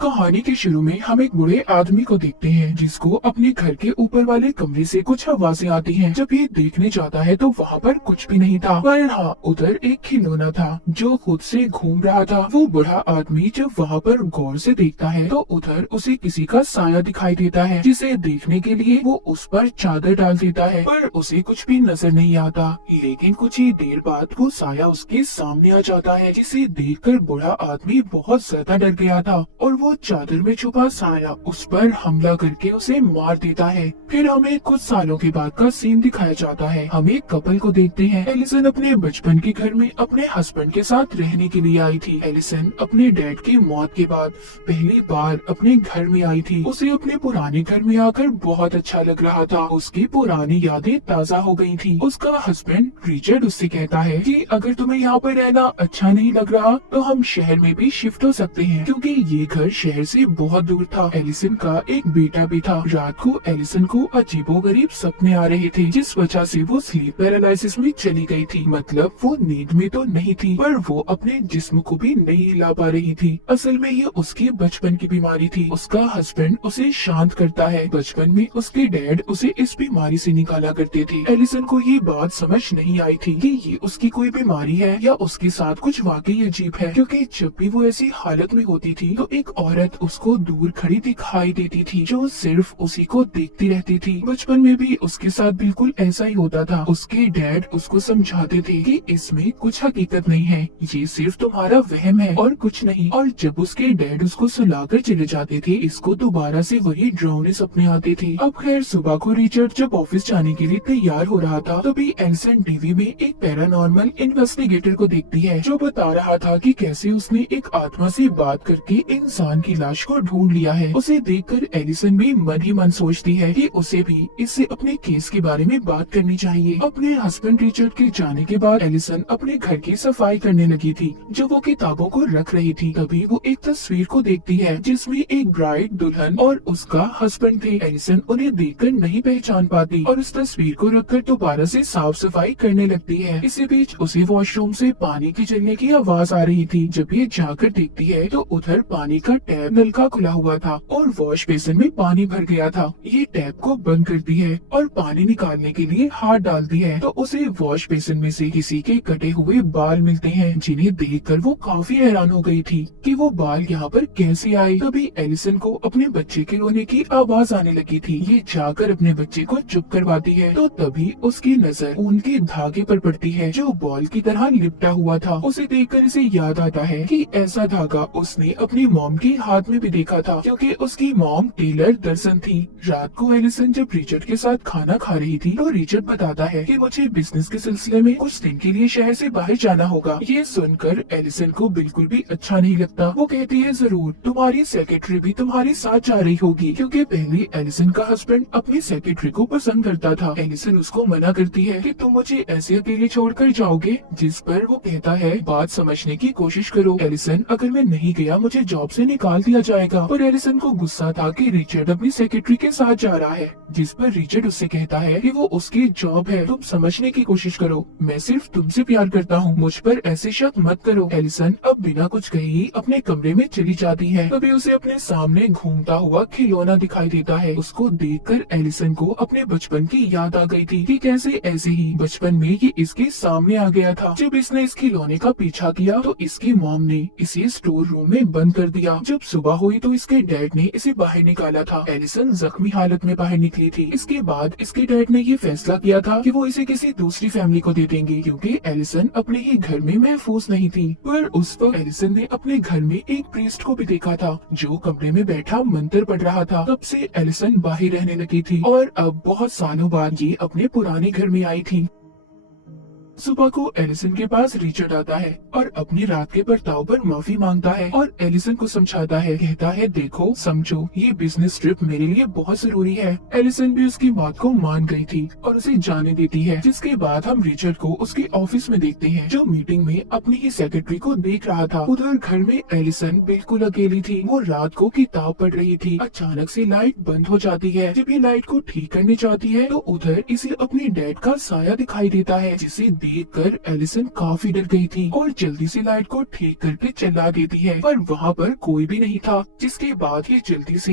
कहानी के शुरू में हम एक बूढ़े आदमी को देखते हैं जिसको अपने घर के ऊपर वाले कमरे से कुछ आवाजें आती हैं। जब ये देखने जाता है तो वहाँ पर कुछ भी नहीं था, पर हाँ उधर एक खिलौना था जो खुद से घूम रहा था। वो बूढ़ा आदमी जब वहाँ पर गौर से देखता है तो उधर उसे किसी का साया दिखाई देता है, जिसे देखने के लिए वो उस पर चादर डाल देता है, पर उसे कुछ भी नजर नहीं आता। लेकिन कुछ ही देर बाद वो साया उसके सामने आ जाता है, जिसे देखकर बूढ़ा आदमी बहुत ज्यादा डर गया था और वो चादर में छुपा साया उस पर हमला करके उसे मार देता है। फिर हमें कुछ सालों के बाद का सीन दिखाया जाता है। हम एक कपल को देखते हैं। एलिसन अपने बचपन के घर में अपने हस्बैंड के साथ रहने के लिए आई थी। एलिसन अपने डैड की मौत के बाद पहली बार अपने घर में आई थी। उसे अपने पुराने घर में आकर बहुत अच्छा लग रहा था। उसकी पुरानी यादें ताज़ा हो गई थी। उसका हस्बैंड रिचर्ड उससे कहता है कि अगर तुम्हें यहाँ पर रहना अच्छा नहीं लग रहा तो हम शहर में भी शिफ्ट हो सकते हैं, क्योंकि ये घर शहर से बहुत दूर था। एलिसन का एक बेटा भी था। रात को एलिसन को अजीबोगरीब सपने आ रहे थे, जिस वजह से वो स्लीप पैरालिसिस में चली गई थी। मतलब वो नींद में तो नहीं थी, पर वो अपने जिस्म को भी नहीं हिला पा रही थी। असल में ये उसकी बचपन की बीमारी थी। उसका हस्बैंड उसे शांत करता है। बचपन में उसके डैड उसे इस बीमारी से निकाला करते थे। एलिसन को ये बात समझ नहीं आई थी कि ये उसकी कोई बीमारी है या उसके साथ कुछ वाकई अजीब है, क्योंकि जब भी वो ऐसी हालत में होती थी तो एक औरत उसको दूर खड़ी दिखाई देती थी जो सिर्फ उसी को देखती रहती थी। बचपन में भी उसके साथ बिल्कुल ऐसा ही होता था। उसके डैड उसको समझाते थे कि इसमें कुछ हकीकत नहीं है, ये सिर्फ तुम्हारा वहम है और कुछ नहीं। और जब उसके डैड उसको सुलाकर चले जाते थे, इसको दोबारा से वही डरावने सपने आते थे। अब खैर सुबह को रिचर्ड जब ऑफिस जाने के लिए तैयार हो रहा था, तभी एलिसन टीवी में एक पैरानॉर्मल इन्वेस्टिगेटर को देखती है जो बता रहा था कि कैसे उसने एक आत्मा से बात करके इंसान की लाश को ढूंढ लिया है। उसे देखकर एलिसन भी मन ही मन सोचती है कि उसे भी इससे अपने केस के बारे में बात करनी चाहिए। अपने हस्बैंड रिचर्ड के जाने के बाद एलिसन अपने घर की सफाई करने लगी थी। जो वो किताबों को रख रही थी, तभी वो एक तस्वीर को देखती है जिसमें एक ब्राइड, दुल्हन और उसका हस्बैंड थे। एलिसन उन्हें देखकर नहीं पहचान पाती और उस तस्वीर को रखकर दोबारा से साफ सफाई करने लगती है। इसी बीच उसे वॉशरूम से पानी की चलने की आवाज आ रही थी। जब ये जाकर देखती है तो उधर पानी का टैप नल का खुला हुआ था और वॉश बेसिन में पानी भर गया था। ये टैप को बंद करती है और पानी निकालने के लिए हाथ डालती है तो उसे वॉश बेसिन में से किसी के कटे हुए बाल मिलते हैं, जिन्हें देखकर वो काफी हैरान हो गई थी कि वो बाल यहाँ पर कैसे आए। तभी एलिसन को अपने बच्चे के रोने की आवाज आने लगी थी। ये जाकर अपने बच्चे को चुप करवाती है तो तभी उसकी नजर ऊन के धागे पर पड़ती है जो बॉल की तरह लिपटा हुआ था। उसे देखकर इसे याद आता है कि ऐसा धागा उसने अपनी मॉम के हाथ में भी देखा था, क्योंकि उसकी मॉम टेलर दर्शन थी। रात को एलिसन जब रिचर्ड के साथ खाना खा रही थी तो रिचर्ड बताता है कि मुझे बिजनेस के सिलसिले में कुछ दिन के लिए शहर से बाहर जाना होगा। ये सुनकर एलिसन को बिल्कुल भी अच्छा नहीं लगता। वो कहती है जरूर, तुम्हारी सेक्रेटरी भी तुम्हारे साथ जा रही होगी, क्योंकि पहले एलिसन का हस्बैंड अपनी सेक्रेटरी को पसंद करता था। एलिसन उसको मना करती है कि तुम मुझे ऐसे अकेले छोड़कर जाओगे, जिस पर वो कहता है बात समझने की कोशिश करो एलिसन, अगर मैं नहीं गया मुझे जॉब से निकाल दिया जाएगा। और एलिसन को गुस्सा था कि रिचर्ड अपनी सेक्रेटरी के साथ जा रहा है, जिस पर रिचर्ड उससे कहता है कि वो उसकी जॉब है, तुम समझने की कोशिश करो, मैं सिर्फ तुमसे प्यार करता हूँ, मुझ पर ऐसे शक मत करो। एलिसन अब बिना कुछ कहे ही अपने कमरे में चली जाती है। तभी उसे अपने सामने घूमता हुआ खिलौना दिखाई देता है। उसको देखकर एलिसन को अपने बचपन की याद आ गई थी कि कैसे ऐसे ही बचपन में ये इसके सामने आ गया था। जब इसने इस खिलौने का पीछा किया तो इसकी मॉम ने इसे स्टोर रूम में बंद कर दिया। जब सुबह हुई तो इसके डैड ने इसे बाहर निकाला था। एलिसन जख्मी हालत में बाहर निकली थी। इसके बाद इसके डैड ने ये फैसला किया था कि वो इसे किसी दूसरी फैमिली को दे देंगे, क्योंकि एलिसन अपने ही घर में महफूज नहीं थी। पर उस वक्त एलिसन ने अपने घर में एक प्रीस्ट को भी देखा था जो कमरे में बैठा मंत्र पढ़ रहा था। तब से एलिसन बाहर रहने लगी थी और अब बहुत सालों बाद ये अपने पुराने घर में आई थी। सुबह को एलिसन के पास रिचर्ड आता है और अपनी रात के बर्ताव पर माफी मांगता है और एलिसन को समझाता है। कहता है देखो समझो, ये बिजनेस ट्रिप मेरे लिए बहुत जरूरी है। एलिसन भी उसकी बात को मान गई थी और उसे जाने देती है। जिसके बाद हम रिचर्ड को उसके ऑफिस में देखते हैं, जो मीटिंग में अपनी ही सेक्रेटरी को देख रहा था। उधर घर में एलिसन बिल्कुल अकेली थी। वो रात को किताब पढ़ रही थी। अचानक से लाइट बंद हो जाती है। जब ये लाइट को ठीक करने जाती है तो उधर इसे अपने डैड का साया दिखाई देता है, जिसे देखकर एलिसन काफी डर गई थी और जल्दी से लाइट को ठीक करके चला देती है, पर वहाँ पर कोई भी नहीं था, जिसके बाद ये जल्दी से